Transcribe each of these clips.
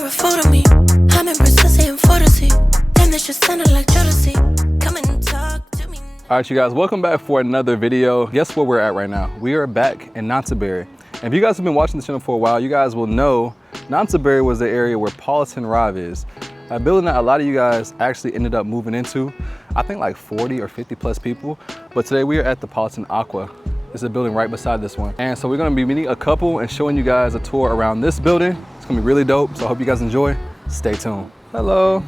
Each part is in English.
you're a fool to me. I'm in Brazil in fantasy. Damn, that just sounded like jealousy. Come and talk to me. All right, you guys, welcome back for another video. Guess where we're at right now? We are back in Nonthaburi. And if you guys have been watching the channel for a while, you guys will know Nonthaburi was the area where Politan Rive is. A building that a lot of you guys actually ended up moving into. I think like 40 or 50 plus people. But today we are at the Politan Aqua. It's a building right beside this one. And so we're gonna be meeting a couple and showing you guys a tour around this building. It's gonna be really dope, so I hope you guys enjoy. Stay tuned. Hello.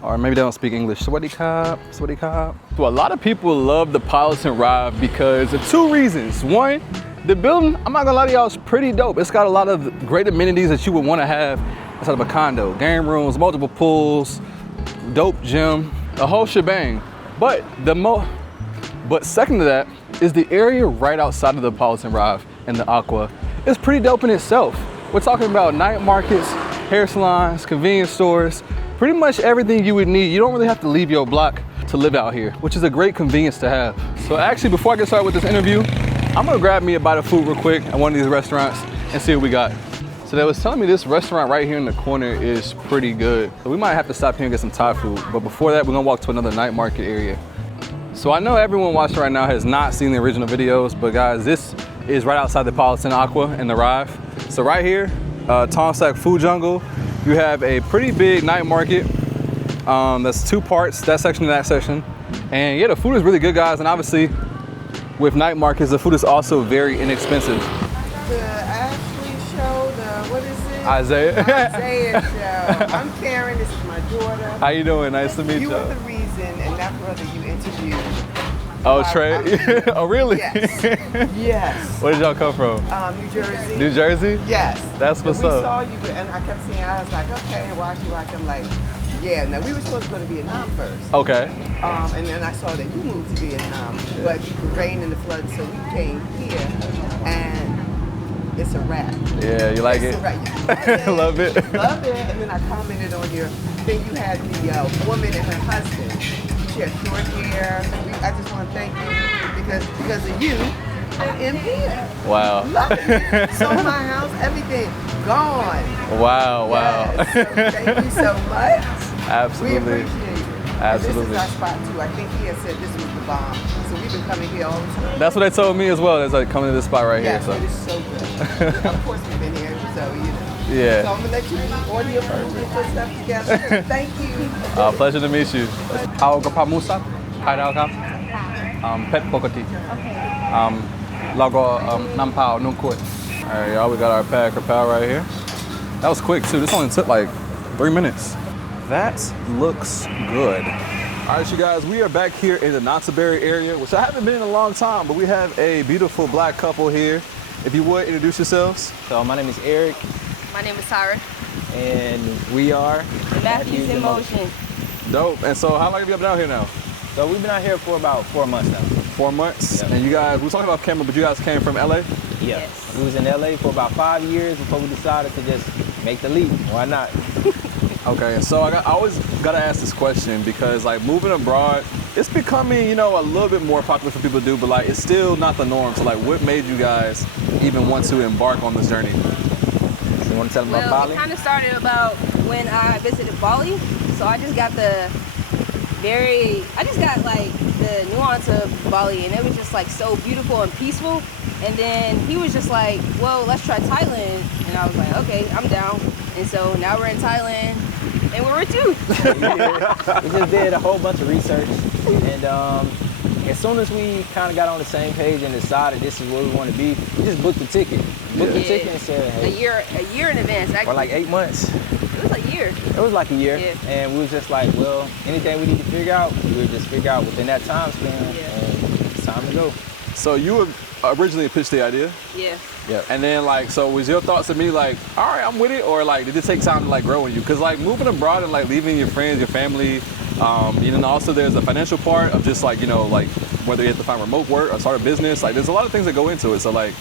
Or maybe they don't speak English. Sawasdee Krap, Sawasdee Krap. So a lot of people love the Politan Rive because of two reasons. One, the building, I'm not gonna lie to y'all, it's pretty dope. It's got a lot of great amenities that you would wanna have inside of a condo. Game rooms, multiple pools, dope gym, the whole shebang. But second to that is the area right outside of the Politan Rive and the Aqua. It's pretty dope in itself. We're talking about night markets, hair salons, convenience stores, pretty much everything you would need. You don't really have to leave your block to live out here, which is a great convenience to have. So actually, before I get started with this interview, I'm gonna grab me a bite of food real quick at one of these restaurants and see what we got. So they was telling me this restaurant right here in the corner is pretty good. So we might have to stop here and get some Thai food. But before that, we're gonna walk to another night market area. So I know everyone watching right now has not seen the original videos, but guys, this is right outside the Politan Aqua and the Rive. So right here, Tom Sack Food Jungle, you have a pretty big night market. That's two parts, that section and that section. And yeah, the food is really good, guys. And obviously, with night markets, the food is also very inexpensive. The Ashley show, what is it? Isaiah. Isaiah show. I'm Karen, this is my daughter. How you doing? Nice to meet you. You were the reason, and that brother you interviewed. Oh, Trey? Oh, really? Yes. Yes. Where did y'all come from? New Jersey. New Jersey? Yes. That's what's we up. We saw you, and I kept saying, I was like, okay, and watch you like, I'm like, yeah. Now, we were supposed to go to Vietnam first. Okay. And then I saw that you moved to Vietnam, but the rain and the flood, so we came here, and it's a wrap. Yeah, you like it's it? A wrap. Love it. Love it. And then I commented on your thing. You had the woman and her husband. She had short hair. I just want to thank you because of you, I am here. Wow. Love it. So my house, everything gone. Wow, wow. Yes. So thank you so much. Absolutely. We appreciate it. Absolutely. And this is our spot too. I think he had said this was the bomb. So we've been coming here all the time. That's what they told me as well. It's like coming to this spot right yes, here. So. It is so good. Of course we've been here, so you know. Yeah. So I'm gonna let you order your food, get your stuff together. Thank you. Pleasure to meet you. Howกะเพราหมูสับไข่ดาวครับเผ็ดปกติ แล้วก็น้ำเปล่า1 quart. All right, y'all, we got our pad kapow right here. That was quick too. This only took like 3 minutes. That looks good. All right, you guys, we are back here in the Nonthaburi area, which I haven't been in a long time, but we have a beautiful black couple here. If you would, introduce yourselves. So my name is Eric. My name is Tyra. And we are Matthews in Motion. Dope. And so how long have you been out here now? So we've been out here for about 4 months now. 4 months? Yep. And you guys, we were talking about camera, but you guys came from LA? Yeah. Yes. We was in LA for about 5 years before we decided to just make the leap. Why not? Okay, so I always gotta ask this question because like moving abroad, it's becoming, you know, a little bit more popular for people to do, but like it's still not the norm. So like what made you guys even want to embark on this journey? You want to tell them about Well, Bali? it kind of started about when I visited Bali. So I just got like the nuance of Bali, and it was just like so beautiful and peaceful. And then he was just like, well, let's try Thailand. And I was like, okay, I'm down. And so now we're in Thailand, and we're two. Yeah. We just did a whole bunch of research, and as soon as we kind of got on the same page and decided this is where we want to be, we just booked the ticket. Booked the ticket and said, hey. A year in advance, actually. For like 8 months. It was a year. It was like a year. Yeah. And we was just like, well, anything we need to figure out, we'll just figure out within that time span, and it's time to go. So you originally pitched the idea? Yeah. Yeah. And then like, so was your thoughts to me like, all right, I'm with it, or like, did it take time to like grow in you? Cause like moving abroad and like leaving your friends, your family, you know, also there's a financial part of just like, you know, like whether you have to find remote work or start a business, like there's a lot of things that go into it. So like,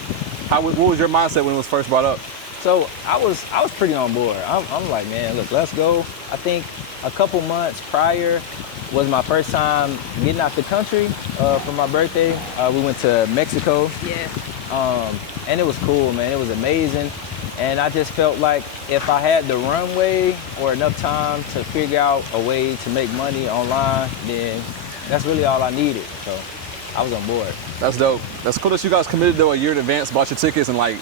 what was your mindset when it was first brought up? So I was pretty on board. I'm like, man, look, let's go. I think a couple months prior was my first time getting out the country for my birthday. We went to Mexico. Yeah. And it was cool, man. It was amazing. And I just felt like if I had the runway or enough time to figure out a way to make money online, then that's really all I needed. So I was on board. That's dope. That's cool that you guys committed though a year in advance, bought your tickets, and like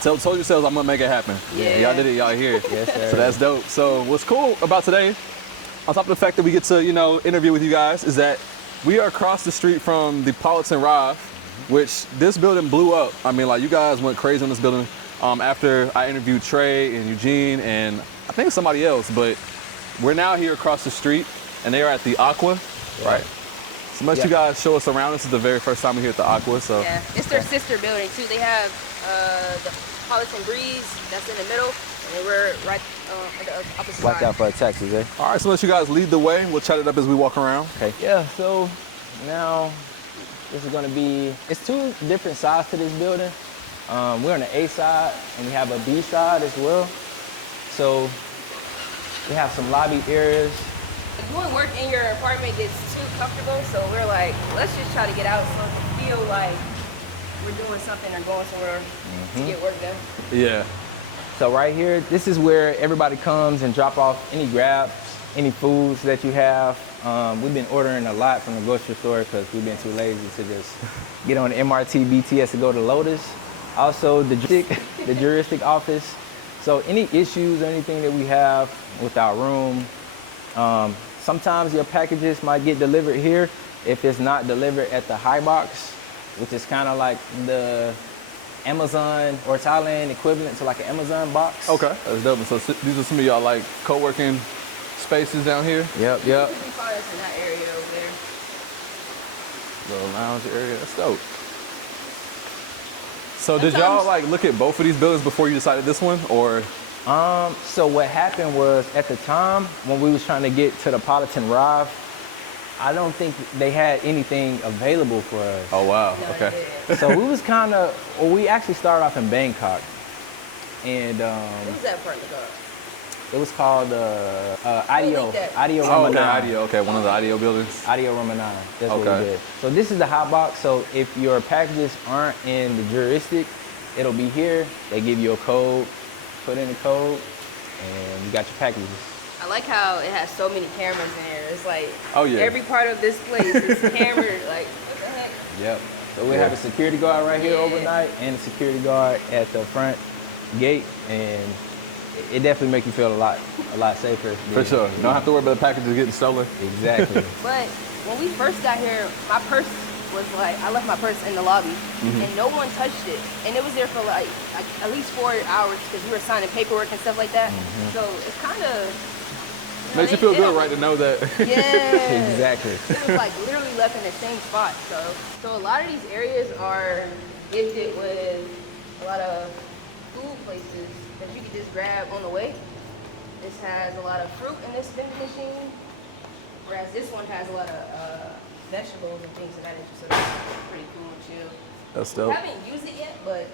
told yourselves I'm gonna make it happen. Yeah. Y'all did it. Y'all here. Yes, sir. So that's dope. So what's cool about today, on top of the fact that we get to interview with you guys, is that we are across the street from the Politan Rive, which this building blew up. I mean, like you guys went crazy on this building after I interviewed Trey and Eugene and I think somebody else. But we're now here across the street, and they are at the Aqua, right? So much you guys show us around. This is the very first time we're here at the Aqua. So Yeah, it's their sister building too. They have the Politan Breeze that's in the middle, and we're right at the opposite Watch side. out for the taxis, eh? all right, so let you guys lead the way. We'll chat it up as we walk around. Okay. Yeah, so now this is gonna be, it's two different sides to this building. We're on the A side and we have a B side as well. So we have some lobby areas. Doing work in your apartment gets too comfortable, so we're like, let's just try to get out so we feel like we're doing something or going somewhere to get work done. Yeah. So right here, this is where everybody comes and drop off any grabs, any foods that you have. We've been ordering a lot from the grocery store because we've been too lazy to just get on the MRT, BTS to go to Lotus. Also the juristic office. So any issues or anything that we have with our room, sometimes your packages might get delivered here if it's not delivered at the high box, which is kind of like the Amazon or Thailand equivalent to like an Amazon box. Okay, that's dope. So these are some of y'all like co-working spaces down here. Yep. You can find us in that area over there. Little lounge area. That's dope. So did Sometimes- y'all like look at both of these buildings before you decided this one, or? So what happened was at the time when we was trying to get to the Politan Rive, I don't think they had anything available for us. Oh wow. No, Okay. yeah. So we was kind of, well, we actually started off in Bangkok, and What was that apartment called? it was called IDEO, like that. IDEO Oh, Roma okay. 9. IDEO. Okay, one of the IDEO buildings. IDEO Roma 9. That's what Okay. we did. So this is the hot box. So if your packages aren't in the juristic, it'll be here. They give you a code, put in the code, and you got your packages. I like how it has so many cameras in here. It's like Oh, yeah. every part of this place is camera. Like, what the heck? Yep. So we have a security guard right here Yeah. overnight and a security guard at the front gate, and it definitely makes you feel a lot safer. For sure. You don't have to worry about the packages getting stolen. Exactly. But when we first got here, my purse was like, I left my purse in the lobby and no one touched it. And it was there for like at least 4 hours because we were signing paperwork and stuff like that. So it's kind of... Makes you feel good, right, to know that. Yeah. Exactly. It was like literally left in the same spot. So a lot of these areas are gifted with a lot of food places that you can just grab on the way. This has a lot of fruit in this vending machine, whereas this one has a lot of vegetables and things of that nature. So that's pretty cool and chill. That's I dope. haven't used it yet, but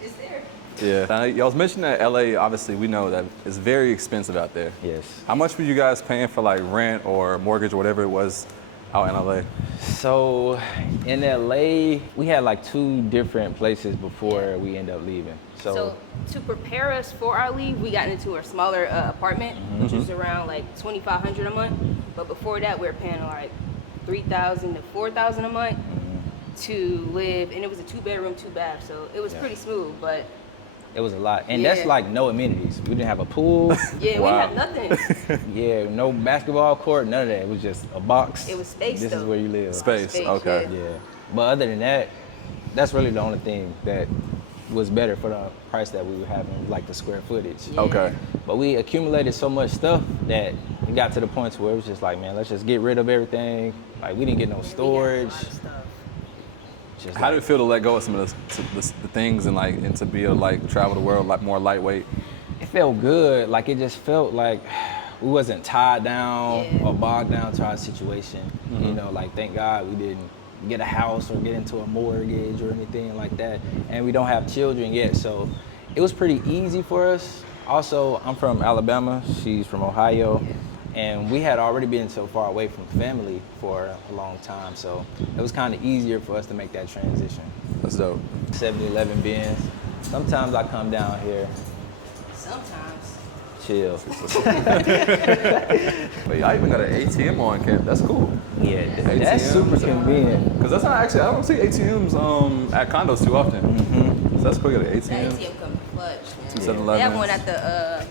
it's there. Yeah. Y'all was mentioning that LA, obviously we know that it's very expensive out there. Yes. How much were you guys paying for like rent or mortgage or whatever it was out in LA? So in LA, we had like 2 different places before we end up leaving. So to prepare us for our leave, we got into a smaller apartment, which was around like $2,500 a month. But before that, we were paying like $3,000 to $4,000 a month to live, and it was a 2-bedroom, 2-bath. So it was pretty smooth, but it was a lot. And that's Yeah. like no amenities. We didn't have a pool. yeah, Wow. we had nothing. Yeah, no basketball court, none of that. It was just a box. It was space, This is though. where you live. Space. Space, Okay. yeah. Yeah. But other than that, that's really the only thing that was better for the price that we were having, like the square footage. Yeah. Okay. But we accumulated so much stuff that it got to the point where it was just like, man, let's just get rid of everything. Like we didn't get no We had a storage. lot of stuff. Just How did like- it feel to let go of some of the things and to be able to like travel the world like more lightweight? it felt good. Like it just felt like we wasn't tied down Yeah. or bogged down to our situation. You know, like thank God we didn't get a house or get into a mortgage or anything like that. And we don't have children yet, so it was pretty easy for us. Also, I'm from Alabama, she's from Ohio, and we had already been so far away from family for a long time, so it was kind of easier for us to make that transition. That's dope. 7-Eleven bins. Sometimes I come down here Sometimes. Chill. But y'all even got an ATM on camp. That's cool. Yeah, that's super convenient. Because that's not actually, I don't see ATMs at condos too often. So that's cool, you got an That ATM. ATM comes clutch, man. 7-Elevens. They have one at the At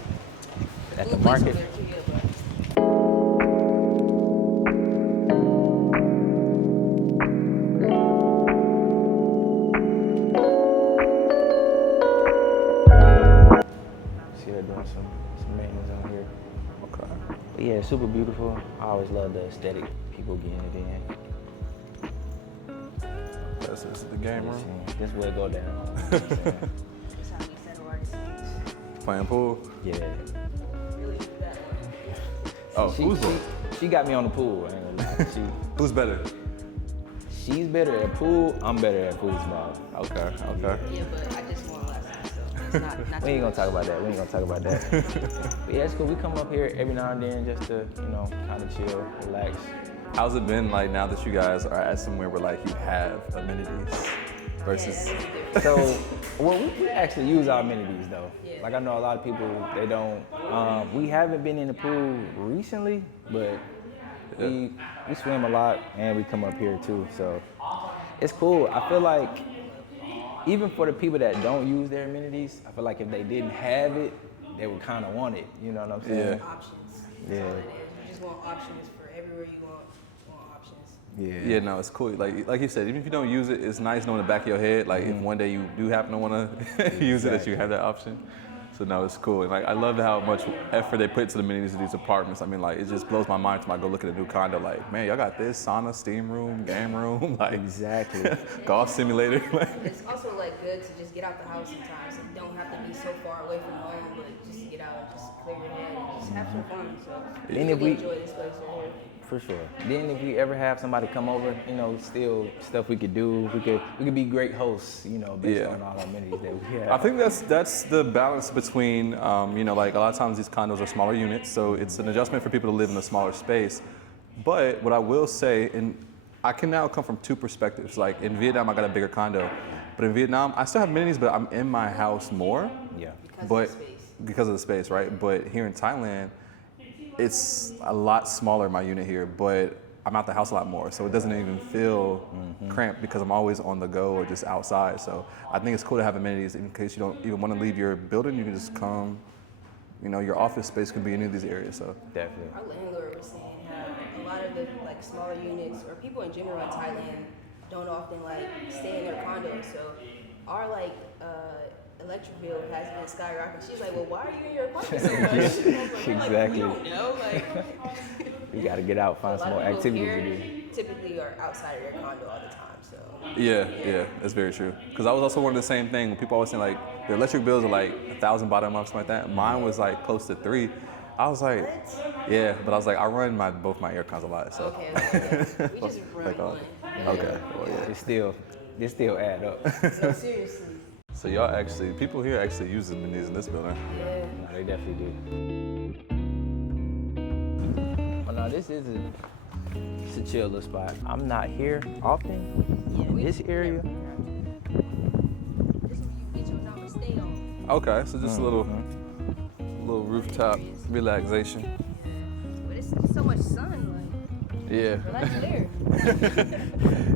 the little place market. over there, too, yeah, but- See her doing some maintenance on here. Okay. But yeah, it's super beautiful. I always love the aesthetic. People getting it in. This is the game room. This way it go down. That's how we settle our disputes. Playing pool. Yeah. Really do that one. Oh, who's She got me on the pool. I ain't gonna lie. who's better? She's better at pool. I'm better at foosball. Okay, okay. Yeah, but I just won lessons, so it's not We ain't gonna talk about that. But yeah, it's cool. We come up here every now and then just to, kind of chill, relax. How's it been like now that you guys are at somewhere where like you have amenities versus? So, well, we actually use our amenities though. Yeah. Like I know a lot of people, they don't. We haven't been in the pool recently, but we swim a lot and we come up here too. So it's cool. I feel like even for the people that don't use their amenities, I feel like if they didn't have it, they would kind of want it. You know what I'm saying? Yeah. Options. Yeah. That's what it is. You just want options for everywhere you want options. Yeah, no, it's cool. Like you said, even if you don't use it, it's nice knowing in the back of your head. Like if one day you do happen to want to use it, that you have that option. So no, it's cool. And like I love how much effort they put to the amenities of these apartments. I mean, like it just blows my mind when I go look at a new condo. Like, man, y'all got this sauna, steam room, game room, like Exactly. golf simulator. Like, It's also like good to just get out the house sometimes. You don't have to be so far away from home, but just to get out and just clear your head and just have some fun. So Then I if we- enjoy this place right here. For sure. Then if we ever have somebody come over, still stuff we could do. We could be great hosts, based Yeah. on all the amenities that we have. I think that's the balance between, like a lot of times these condos are smaller units, so it's an adjustment for people to live in a smaller space. But what I will say, and I can now come from two perspectives. Like in Vietnam, I got a bigger condo, but in Vietnam, I still have amenities, but I'm in my house more. Yeah. Because of the space, right? But here in Thailand, it's a lot smaller, my unit here, but I'm out the house a lot more, so it doesn't even feel cramped because I'm always on the go or just outside. So I think it's cool to have amenities in case you don't even want to leave your building. You can just come. Your office space can be in any of these areas. So Definitely. Our landlord was saying how a lot of the like smaller units or people in general in Thailand don't often like stay in their condos. So our electric bill has been skyrocketing. She's like, well, why are you in your apartment so much? And I was like, Exactly. we don't know. Like, We got to get out, find a some lot more of people activities to here do. typically are outside of their condo all the time. So yeah, that's very true. Because I was also wondering the same thing. When people always say like the electric bills are like 1,000 baht a month, something like that. Mine was like close to 3. I was like, yeah, but I was like, I run both my air cons a lot. So okay. We just run one. okay, well, yeah. It still add up. No, seriously. So people here actually use amenities in this building. Yeah. No, they definitely do. Well, no, this is it's a chill little spot. I'm not here often in this area. This is where you get your number stay on. Okay, so just a little rooftop relaxation. But it's so much sun, Yeah. like, relax there.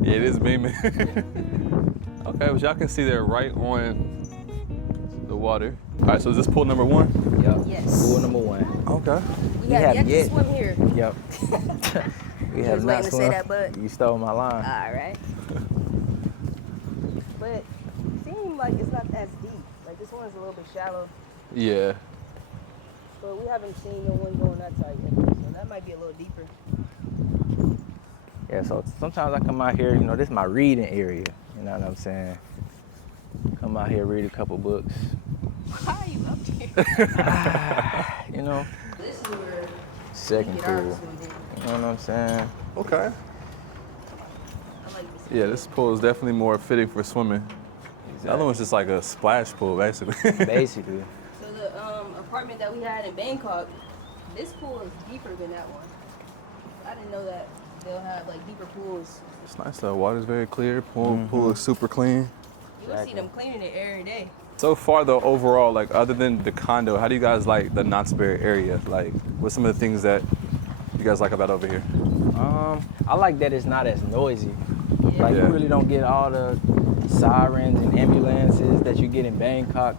Yeah, it is beaming. Okay, but y'all can see they're right on the water. All right, so is this pool number 1? Yep. Yes. Pool number 1. Okay. We have have yet yet- to swim here. Yep. We was have not waiting to say swum. that, but- You stole my line. All right. But it seems like it's not as deep. Like this one's a little bit shallow, Yeah. but we haven't seen no one going that tight yet. So that might be a little deeper. Yeah, so sometimes I come out here, this is my reading area. You know what I'm saying? Come out here, read a couple books. Why are you up there? This is where Second we get our pool. swim in. You know what I'm saying? Okay. I like this. Yeah, this pool is definitely more fitting for swimming. The other one's just like a splash pool, basically. Basically. So the apartment that we had in Bangkok, this pool is deeper than that one. I didn't know that they'll have like deeper pools. It's nice though. Water's very clear. Pool looks super clean. You will see them cleaning it every day. So far though, overall, like other than the condo, how do you guys like the Knott's Berry area? Like, what's some of the things that you guys like about over here? I like that it's not as noisy. Like you really don't get all the sirens and ambulances that you get in Bangkok.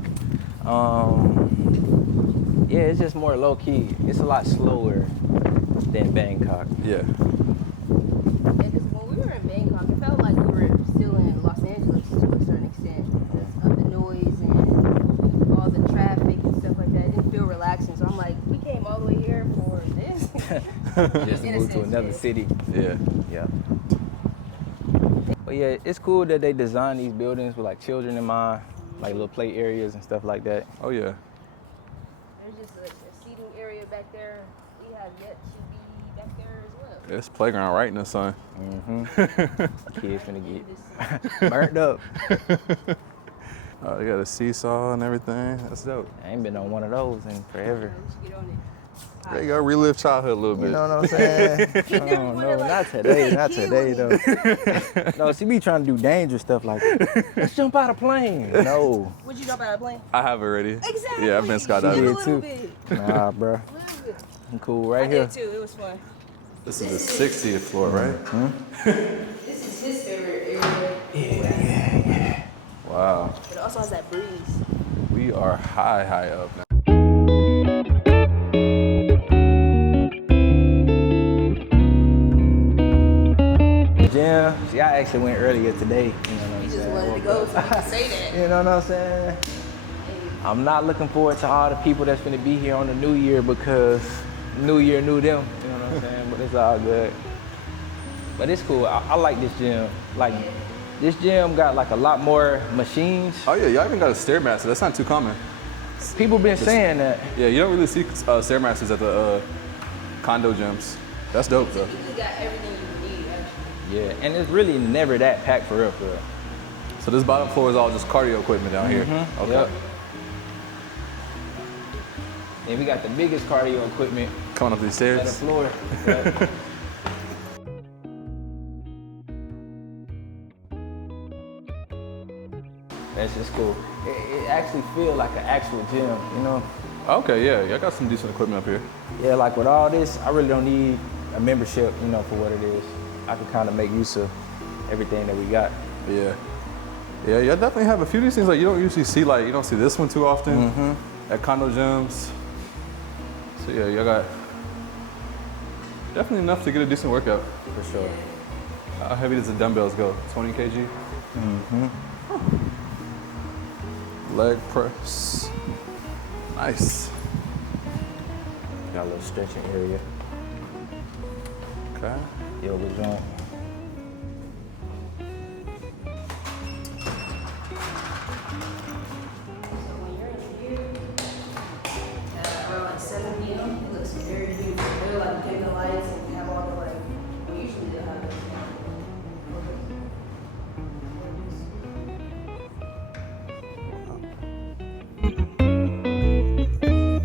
Yeah, it's just more low key. It's a lot slower than Bangkok. Yeah. Because when we were in Bangkok, it felt like we were still in Los Angeles to a certain extent because of the noise and all the traffic and stuff like that. It didn't feel relaxing. So I'm like, we came all the way here for this. Just to move to another city. Yeah. Yeah. But yeah, it's cool that they design these buildings with like children in mind, like little play areas and stuff like that. Oh yeah. There's just a seating area back there. We have yet to be back there as well. It's playground right in the sun. Kids finna get burnt up. Oh, they got a seesaw and everything. That's dope. I ain't been on one of those in forever. We should get on it. There you go, relive childhood a little bit. You know what I'm saying? Oh, no, not today though. No, she be trying to do dangerous stuff like, let's jump out of plane. No. Would you jump out of a plane? I have already. Exactly. Yeah, I've been Just skydiving. a little too. bit. Nah, bro. A little bit. I'm cool right I here. did too. It was fun. This is the 60th floor, right? This is his favorite area. Wow. But it also has that breeze. We are high up now. Gym. See, I actually went earlier today. You know what I'm You just saying? wanted to go so you can say that. You know what I'm saying? I'm not looking forward to all the people that's gonna be here on the new year because new year, new them. You know what I'm saying? But it's all good. But it's cool. I like this gym. Like, this gym got like a lot more machines. Oh yeah, y'all even got a Stairmaster. That's not too common. People been saying that. Yeah, you don't really see Stairmasters at the condo gyms. That's dope though. You got everything you need, actually. Yeah, and it's really never that packed for real, for real. So this bottom floor is all just cardio equipment down here. Okay. Yep. And we got the biggest cardio equipment Coming up these on the stairs. floor. Yep. That's just cool. It actually feels like an actual gym, you know? Okay, yeah, y'all got some decent equipment up here. Yeah, like with all this, I really don't need a membership, you know, for what it is. I can kind of make use of everything that we got. Yeah. Yeah, y'all definitely have a few of these things like you don't usually see, like you don't see this one too often at condo gyms. So yeah, y'all got definitely enough to get a decent workout. For sure. How heavy does the dumbbells go? 20 kg? Leg press. Nice. Got a little stretching area. Okay. Yoga joint. So when you're in here, around like 7 p.m., it looks very beautiful. They're like dim the lights and have all the like, well, usually they'll have those.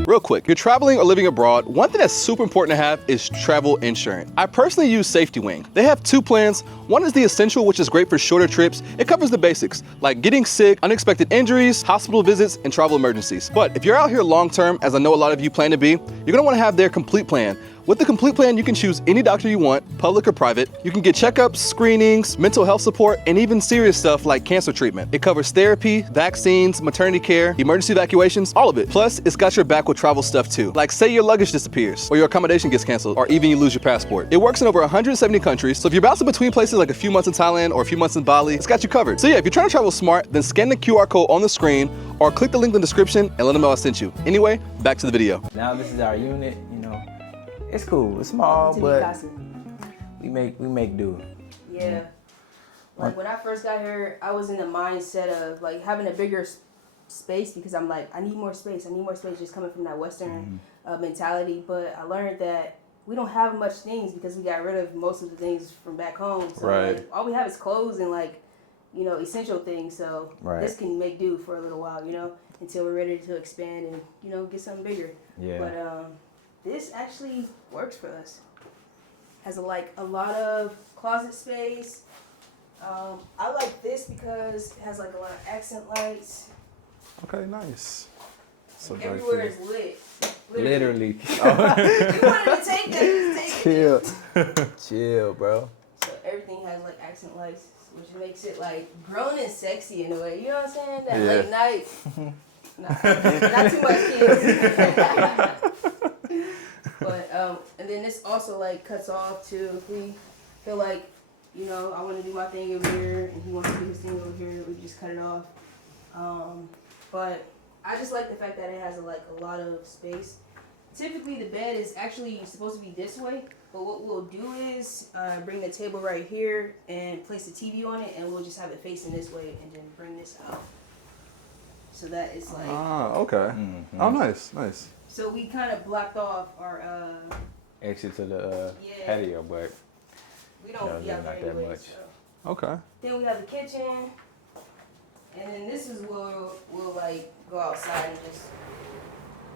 Real quick, if you're traveling or living abroad, one thing that's super important to have is travel insurance. I personally use Safety Wing. They have two plans. One is the Essential, which is great for shorter trips. It covers the basics, like getting sick, unexpected injuries, hospital visits, and travel emergencies. But if you're out here long term, as I know a lot of you plan to be, you're gonna wanna have their Complete Plan. With the Complete Plan, you can choose any doctor you want, public or private. You can get checkups, screenings, mental health support, and even serious stuff like cancer treatment. It covers therapy, vaccines, maternity care, emergency evacuations, all of it. Plus, it's got your back with travel stuff too. Like say your luggage disappears, or your accommodation gets canceled, or even you lose your passport. It works in over 170 countries, so if you're bouncing between places like a few months in Thailand or a few months in Bali, it's got you covered. So yeah, if you're trying to travel smart, then scan the QR code on the screen, or click the link in the description and let them know I sent you. Anyway, back to the video. Now this is our unit, you know. It's cool. It's small, but we make do. Yeah. Like when I first got here, I was in the mindset of like having a bigger space because I'm like, I need more space. I need more space, just coming from that Western mentality. But I learned that we don't have much things because we got rid of most of the things from back home. So like, all we have is clothes and like, you know, essential things. So this can make do for a little while, you know, until we're ready to expand and, you know, get something bigger. Yeah. But this actually works for us. Has a lot of closet space. I like this because it has like a lot of accent lights. Okay, nice. So dark Everywhere here. is lit. Literally. You wanted to take that, just take it. Chill. Chill, bro. So everything has like accent lights, which makes it like grown and sexy in a way. You know what I'm saying? That late night. Not too much kids. But and then this also like cuts off too. If we feel like, you know, I want to do my thing over here and he wants to do his thing over here, we just cut it off. But I just like the fact that it has a lot of space. Typically the bed is actually supposed to be this way, but what we'll do is bring the table right here and place the TV on it, and we'll just have it facing this way and then bring this out. So that it's like... okay. Mm-hmm. Oh, nice. So we kind of blocked off our... exit to the patio, but we don't be out there not that anyway, much. So. Okay. Then we have the kitchen, and then this is where we'll like go outside and just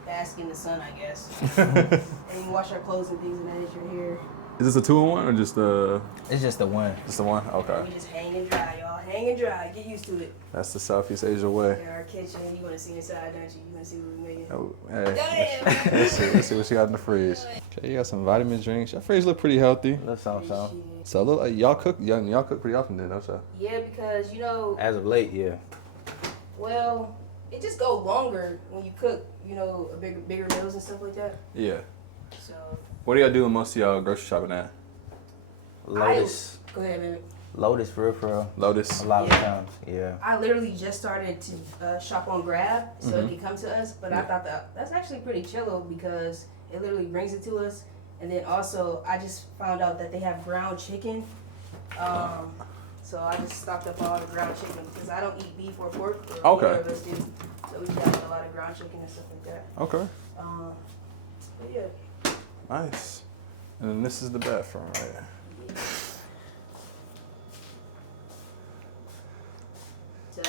bask in the sun, I guess. And wash our clothes and things of that nature here. Is this a 2-in-1 or just the? It's just the one. Just the one. Okay. And we just hang and dry, y'all. Hang and dry. Get used to it. That's the Southeast Asia way. Yeah, our kitchen. You want to see inside, don't you? You want to see what we made. Oh, hey. Damn. Let's see what you got in the fridge. Okay, you got some vitamin drinks. Your fridge look pretty healthy. Little something. So look like y'all cook pretty often then, don't y'all? Yeah, because you know. As of late, yeah. Well, it just go longer when you cook. You know, bigger meals and stuff like that. Yeah. So. What do y'all do most of y'all grocery shopping at? Lotus. Go ahead, baby. Lotus, for real. Lotus. A lot of times, yeah. I literally just started to shop on Grab so it can come to us, but I thought that's actually pretty chill because it literally brings it to us. And then also, I just found out that they have ground chicken. So I just stocked up on all the ground chicken because I don't eat beef or pork. Or neither of us do. So we got a lot of ground chicken and stuff like that. Okay. But yeah. Nice. And then this is the bathroom, right? Yeah. So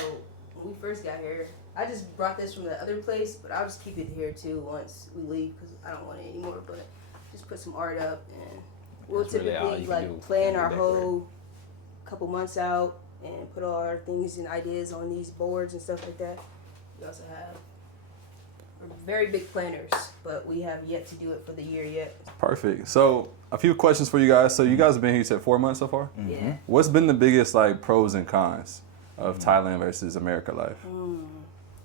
when we first got here, I just brought this from the other place, but I'll just keep it here too once we leave because I don't want it anymore. But just put some art up, and we'll That's really all typically you can do. plan our Decorate. whole couple months out and put all our things and ideas on these boards and stuff like that. We also have very big planners, but we have yet to do it for the year yet. Perfect. So a few questions for you guys. So you guys have been here, you said 4 months so far? Yeah. What's been the biggest like pros and cons of Thailand versus America life?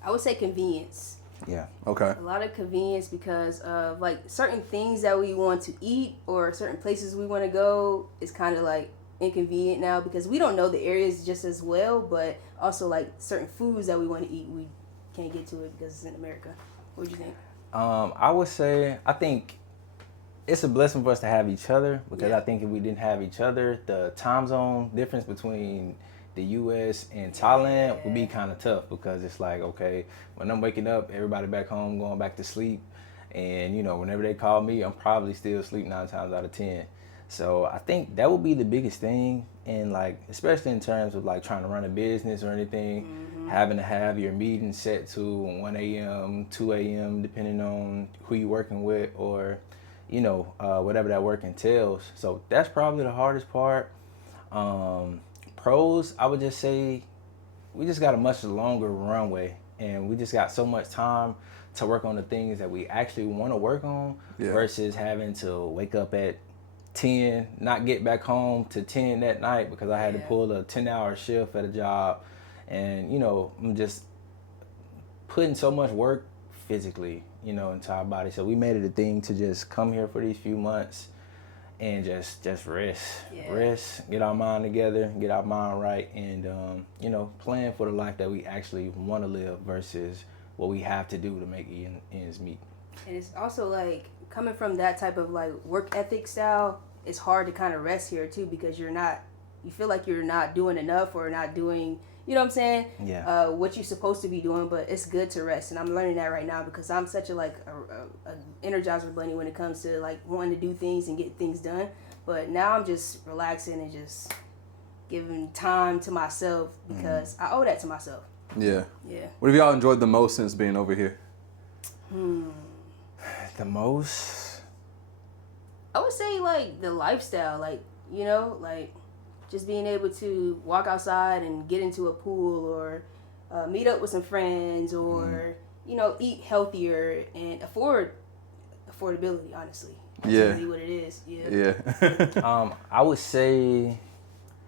I would say convenience. Yeah. Okay. A lot of convenience because of like certain things that we want to eat or certain places we want to go is kind of like inconvenient now because we don't know the areas just as well, but also like certain foods that we want to eat, we can't get to it because it's in America. What do you think? I would say I think it's a blessing for us to have each other because I think if we didn't have each other, the time zone difference between the U.S. and Thailand would be kind of tough because it's like, okay, when I'm waking up, everybody back home going back to sleep, and you know, whenever they call me, I'm probably still asleep 9 times out of 10. So I think that would be the biggest thing, and like especially in terms of like trying to run a business or anything, having to have your meeting set to 1 a.m., 2 a.m., depending on who you're working with or, you know, whatever that work entails. So that's probably the hardest part. Pros, I would just say we just got a much longer runway and we just got so much time to work on the things that we actually want to work on versus having to wake up at 10, not get back home to 10 that night because I had to pull a 10-hour shift at a job. And, you know, I'm just putting so much work physically, you know, into our body. So we made it a thing to just come here for these few months and just rest, get our mind together, get our mind right, and, you know, plan for the life that we actually want to live versus what we have to do to make ends meet. And it's also like coming from that type of like work ethic style, it's hard to kind of rest here too because you feel like you're not doing enough or not doing, you know what I'm saying? Yeah. What you're supposed to be doing, but it's good to rest, and I'm learning that right now because I'm such a energizer bunny when it comes to like wanting to do things and get things done. But now I'm just relaxing and just giving time to myself because I owe that to myself. Yeah. Yeah. What have y'all enjoyed the most since being over here? The most? I would say like the lifestyle, like, you know, like just being able to walk outside and get into a pool or meet up with some friends or eat healthier and affordability. Honestly, that's really what it is. Yeah. I would say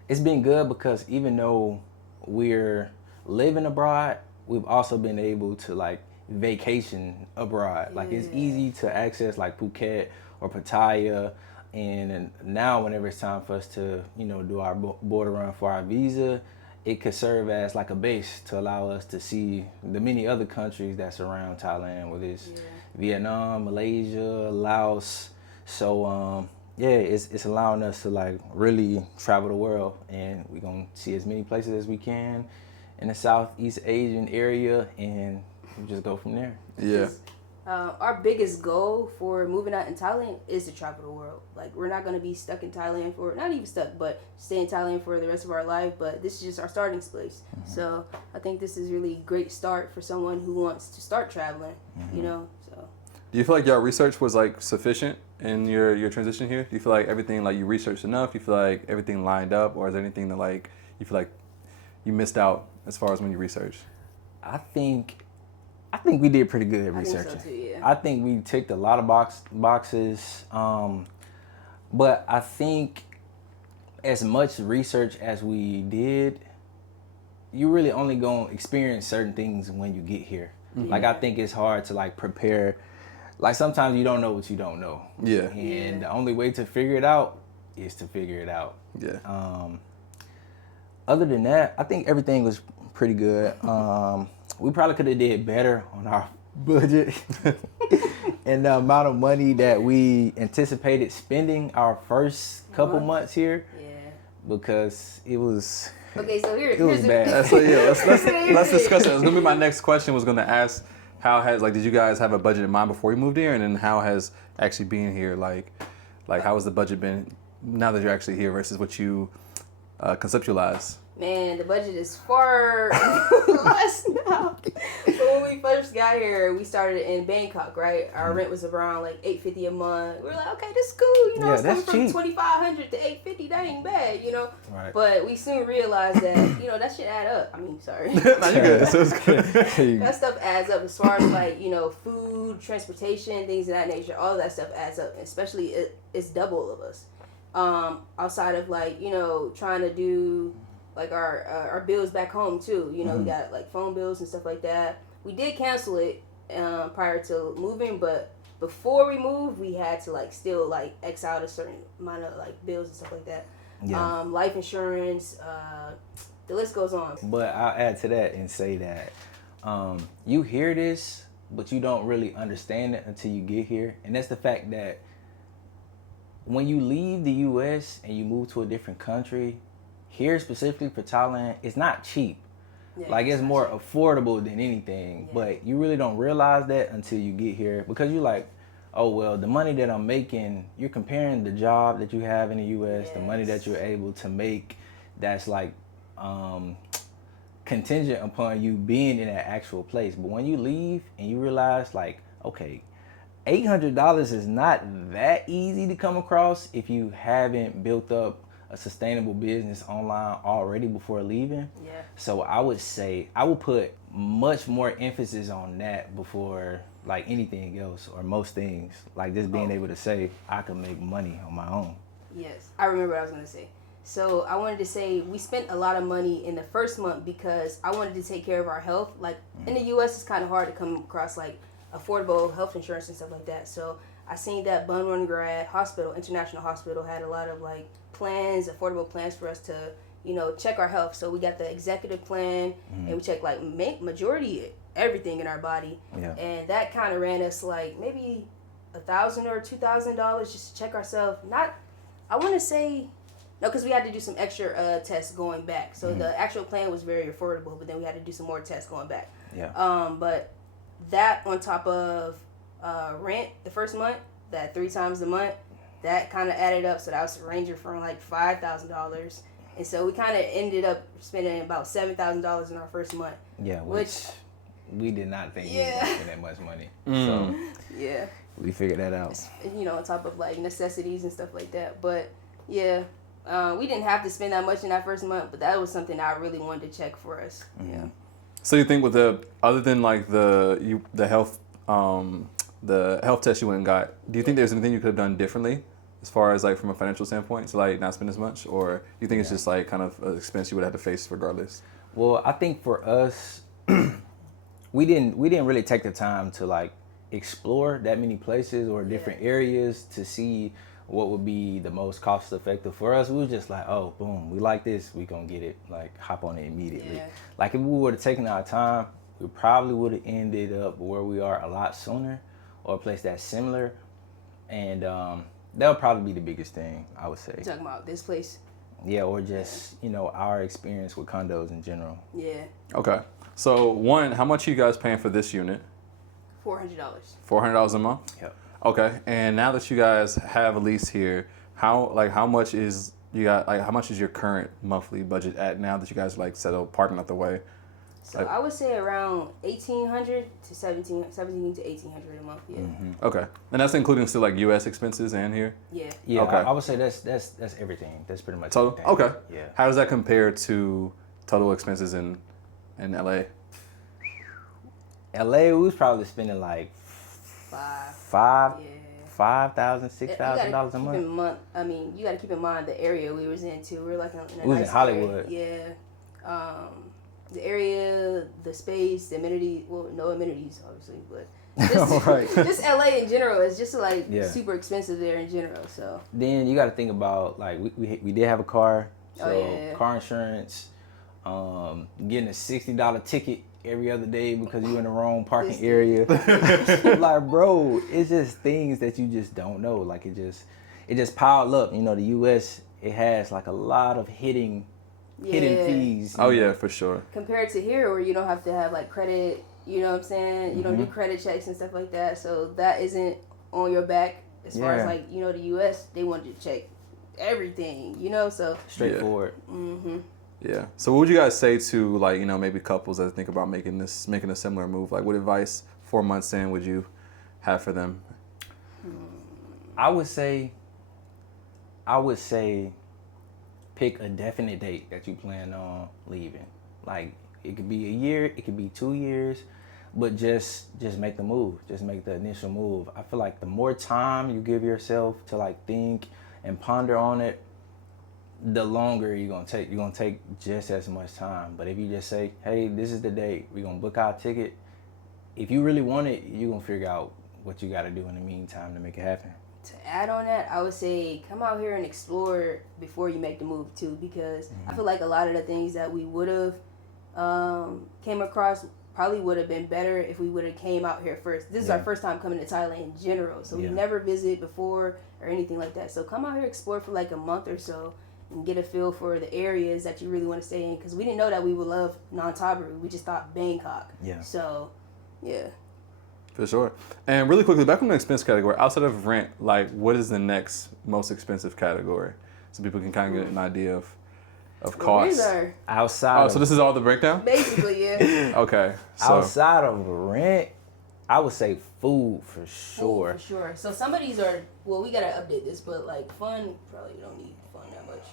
it's been good because even though we're living abroad, we've also been able to like vacation abroad. Like it's easy to access like Phuket or Pattaya, and now whenever it's time for us to do our border run for our visa, it could serve as like a base to allow us to see the many other countries that surround Thailand, whether it's Vietnam, Malaysia, Laos. So it's allowing us to like really travel the world, and we're gonna see as many places as we can in the Southeast Asian area, and we just go from there. Yeah. Our biggest goal for moving out in Thailand is to travel the world. Like, we're not going to be stuck in Thailand not even stuck, but stay in Thailand for the rest of our life. But this is just our starting place. Mm-hmm. So I think this is really a great start for someone who wants to start traveling, so. Do you feel like your research was like sufficient in your transition here? Do you feel like everything, like you researched enough? Do you feel like everything lined up, or is there anything that like you feel like you missed out as far as when you researched? I think we did pretty good at researching. I think so too, yeah. I think we ticked a lot of boxes, but I think as much research as we did, you really only gonna experience certain things when you get here. Mm-hmm. Like I think it's hard to like prepare. Like sometimes you don't know what you don't know. Yeah. And the only way to figure it out is to figure it out. Yeah. Other than that, I think everything was pretty good. We probably could have did better on our budget and the amount of money that we anticipated spending our first couple months here. Yeah. Because it was. Okay, so it was bad. So let's discuss it. It's gonna be my next question. Was gonna ask did you guys have a budget in mind before you moved here, and then how has actually being here like how has the budget been now that you're actually here versus what you conceptualize? Man, the budget is far less now. So when we first got here, we started in Bangkok, right? Our rent was around like $850 a month. We were like, okay, this is cool, it's coming from $2,500 to $850. That ain't bad, Right. But we soon realized that that shit add up. I mean, sorry. No, you're good. So it's good. That stuff adds up as far as like food, transportation, things of that nature. All of that stuff adds up, especially it's double of us. Outside of like trying to do like our bills back home too. We got like phone bills and stuff like that. We did cancel it prior to moving, but before we moved, we had to like still like X out a certain amount of like bills and stuff like that. Yeah. Life insurance, the list goes on. But I'll add to that and say that you hear this, but you don't really understand it until you get here. And that's the fact that when you leave the U.S. and you move to a different country, here specifically for Thailand, it's not cheap. Yeah, like it's more affordable than anything, but you really don't realize that until you get here, because you're like, oh well, the money that I'm making, you're comparing the job that you have in the U.S., the money that you're able to make, that's like contingent upon you being in that actual place. But when you leave and you realize like, okay, $800 is not that easy to come across if you haven't built up a sustainable business online already before leaving. Yeah. So I would say I would put much more emphasis on that before like anything else or most things. Like just being able to say I can make money on my own. Yes, I remember what I was gonna say. So I wanted to say we spent a lot of money in the first month because I wanted to take care of our health. Like in the U.S., it's kind of hard to come across like affordable health insurance and stuff like that. So I seen that Bangkok Hospital, International Hospital, had a lot of like plans, affordable plans for us to, check our health. So we got the executive plan, and we checked like majority everything in our body, and that kind of ran us like maybe $1,000 or $2,000 just to check ourselves. I want to say no, because we had to do some extra tests going back. So the actual plan was very affordable, but then we had to do some more tests going back. Yeah. But that on top of rent the first month, that 3 times a month, that kind of added up. So that was ranging from like $5,000, and so we kind of ended up spending about $7,000 in our first month. Yeah, which we did not think we were going to spend that much money. So yeah, we figured that out. On top of like necessities and stuff like that. But yeah, we didn't have to spend that much in that first month, but that was something I really wanted to check for us. Yeah. So you think with other than like the health test you went and got, do you think there's anything you could have done differently as far as like from a financial standpoint to like not spend as much, or do you think it's just like kind of an expense you would have to face regardless? Well, I think for us, we didn't really take the time to like explore that many places or different areas to see what would be the most cost effective for us. We were just like, oh, boom, we like this, we gonna get it, like hop on it immediately. Yeah. Like if we would have taken our time, we probably would have ended up where we are a lot sooner, or a place that's similar, and that would probably be the biggest thing, I would say. You talking about this place? Yeah, or just our experience with condos in general. Yeah. Okay. So one, how much are you guys paying for this unit? $400. $400 a month? Yep. Okay. And now that you guys have a lease here, how much is your current monthly budget at now that you guys like settled parking out the way? So I would say around $1,800 to $1,700 to $1,800 a month. Yeah. Okay. And that's including still like US expenses and here? Yeah. Yeah, Okay. I would say that's everything. That's pretty much Total? everything. Okay. Yeah. How does that compare to total expenses in LA? LA, we was probably spending like Yeah. $5,000, You $6,000 gotta a keep in month. you got to keep in mind the area we was in too. We were like in a We was in nice Hollywood. area. Yeah. The area, the space, the amenities. Well, no amenities, obviously, but just, Right. just LA in general is just like Yeah. super expensive there in general. So Then you got to think about like we did have a car, so yeah. car insurance, getting a $60 ticket every other day because you in the wrong parking area. Like, bro, it's just things that you just don't know. Like it just piled up. The U.S. it has like a lot of hidden fees. Oh yeah, for sure. compared to here, where you don't have to have like credit, you know what I'm saying? You don't Mm-hmm. do credit checks and stuff like that. So that isn't on your back as far as Yeah. like the U.S. They want you to check everything, so. Straightforward. Yeah. So what would you guys say to like, maybe couples that think about making a similar move? Like what advice 4 months in would you have for them? I would say pick a definite date that you plan on leaving. Like it could be a year, it could be 2 years, but just make the move. Just make the initial move. I feel like the more time you give yourself to like think and ponder on it, the longer you're gonna take. You're gonna take just as much time. But if you just say, hey, this is the date, we're gonna book our ticket. If you really want it, you're gonna figure out what you gotta do in the meantime to make it happen. To add on that, I would say come out here and explore before you make the move too, because I feel like a lot of the things that we would have came across probably would have been better if we would have came out here first. This is our first time coming to Thailand in general, so we never visited before or anything like that. So come out here, explore for like a month or so, and get a feel for the areas that you really want to stay in, because we didn't know that we would love Nonthaburi. We just thought Bangkok. Yeah. So, yeah. For sure. And really quickly, back on the expense category, outside of rent, like what is the next most expensive category? So people can kind of get an idea of costs. These are Outside Oh, so this is all the breakdown? basically, yeah. Okay. So outside of rent, I would say food for sure. For sure. So some of these are, well, we got to update this, but like fun, probably you don't need fun that much.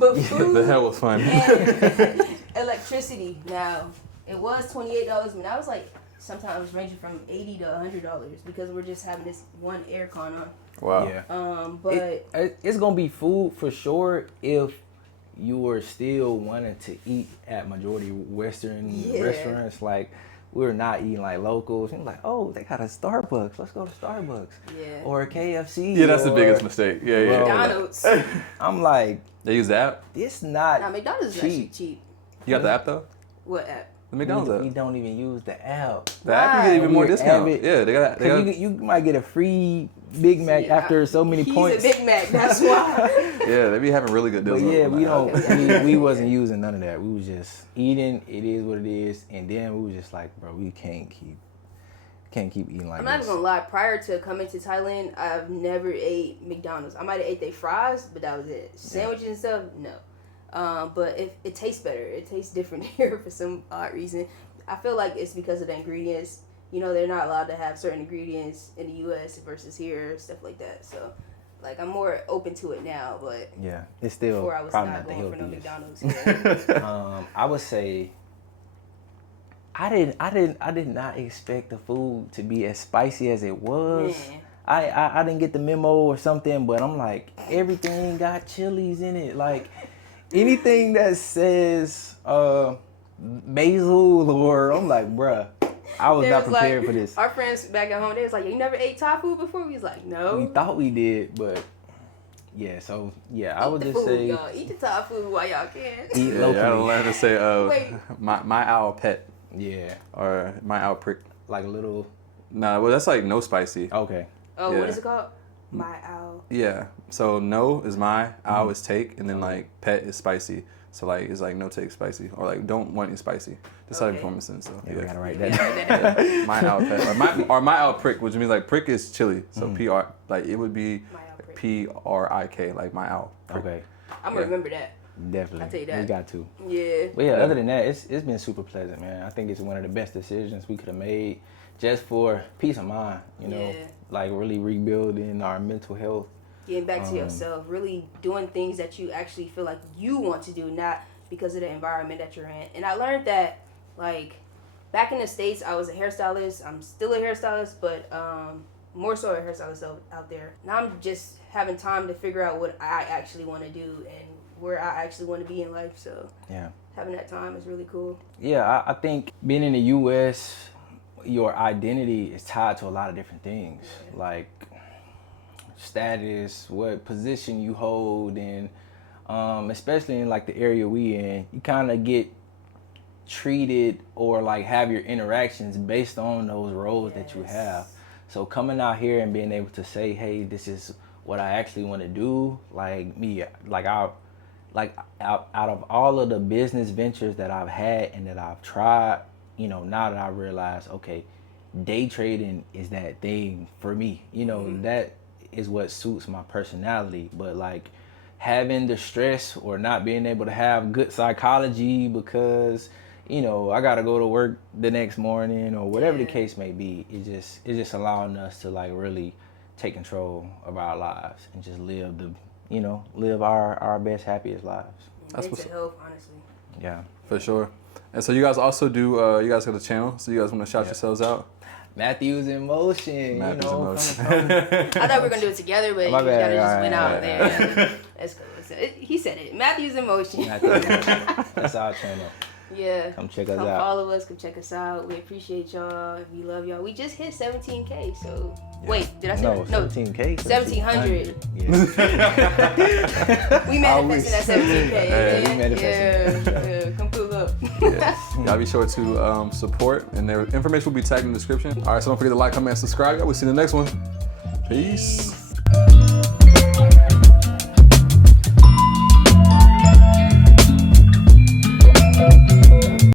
But food the hell was fun. and electricity, now, it was $28, but now it's like sometimes ranging from $80 to $100 because we're just having this one aircon on. Wow. Yeah. But It's gonna be food for sure if you are still wanting to eat at majority Western restaurants. Like we're not eating like locals. And like, oh, they got a Starbucks. Let's go to Starbucks. Yeah. Or a KFC. Yeah, that's the or- biggest mistake. Yeah, yeah. McDonald's. I'm like, They use the app? it's not Now McDonald's is actually cheap. You got the app though? What app? The McDonald's we app. don't even use the app. The app you get even more We're discount. avid. Yeah, they got Cause you might get a free Big Mac Yeah, after so many He's points. a Big Mac, that's why. yeah, they be having really good deals. But yeah, on we the app. don't. We wasn't using none of that. We was just eating. It is what it is. And then we was just like, bro, we can't keep eating like I'm not this. even gonna lie, prior to coming to Thailand, I've never ate McDonald's. I might have ate their fries, but that was it. Sandwiches and stuff, no. But it tastes better. It tastes different here for some odd reason. I feel like it's because of the ingredients. You know, they're not allowed to have certain ingredients in the U.S. versus here, stuff like that. So, like, I'm more open to it now, but Yeah, it's still before I was probably not not the going for no healthiest. McDonald's. Yeah. I would say I did not expect the food to be as spicy as it was. Man. I didn't get the memo or something, but I'm like, everything got chilies in it. Like anything that says basil or I'm like, bruh, I was not prepared for this. Our friends back at home, they was like, you never ate Thai food before? We was like, no. We thought we did, but yeah, so yeah, I would just food, say y'all. Eat the Thai food while y'all can. eat Yeah, locally. I learned to say Wait. my owl pet Yeah, or my owl prick. like a little. Nah, well that's like no spicy. Okay. Oh, Yeah. what is it called? My owl. Yeah. So no is my, owl is take, and then like pet is spicy. So like it's like no take spicy or like don't want it spicy. That's how Okay. performance sense. So Yeah, we gotta write Yeah, that. that- my owl pet or my owl prick, which means like prick is chili. So PR like it would be My owl prick. PRIK like my owl. Prick. Okay, I'm gonna remember that. definitely. I'll tell you that. We got to. Yeah. But yeah, other than that, it's been super pleasant, man. I think it's one of the best decisions we could have made just for peace of mind, you know, Yeah. like really rebuilding our mental health. Getting back to yourself, really doing things that you actually feel like you want to do, not because of the environment that you're in. And I learned that, like, back in the States, I was a hairstylist. I'm still a hairstylist, but more so a hairstylist out there. Now I'm just having time to figure out what I actually want to do and where I actually want to be in life. So Yeah. having that time is really cool. Yeah, I think being in the U.S., your identity is tied to a lot of different things, like status, what position you hold, and especially in like the area we in, you kind of get treated or like have your interactions based on those roles that you have. So coming out here and being able to say, hey, this is what I actually want to do, like me, like out of all of the business ventures that I've had and that I've tried, you know, now that I realize, okay, day trading is that thing for me. You know, that is what suits my personality. But like having the stress or not being able to have good psychology because, you know, I gotta go to work the next morning or whatever the case may be, it's just allowing us to like really take control of our lives and just live our best, happiest lives. That's Mental health, honestly. Yeah. For sure. And so you guys also do, you guys got a channel, so you guys want to shout yourselves out? Matthews in Motion. Matthews in Motion. I thought we were gonna do it together, but My you bad. gotta just All went right, out all there. That's cool. He said it. Matthews in Motion. Matthews in Motion. That's our channel. Yeah. Come check us Come out. follow us. Come check us out. We appreciate y'all. We love y'all. We just hit 17K. So wait, did I say No, that? No. 17K. 1700. Yeah. We manifested that 17K. Hey, we manifested. Yeah. Come pull up. Y'all be sure to support, and their information will be tagged in the description. All right, so don't forget to like, comment, and subscribe. We'll see you in the next one. Peace.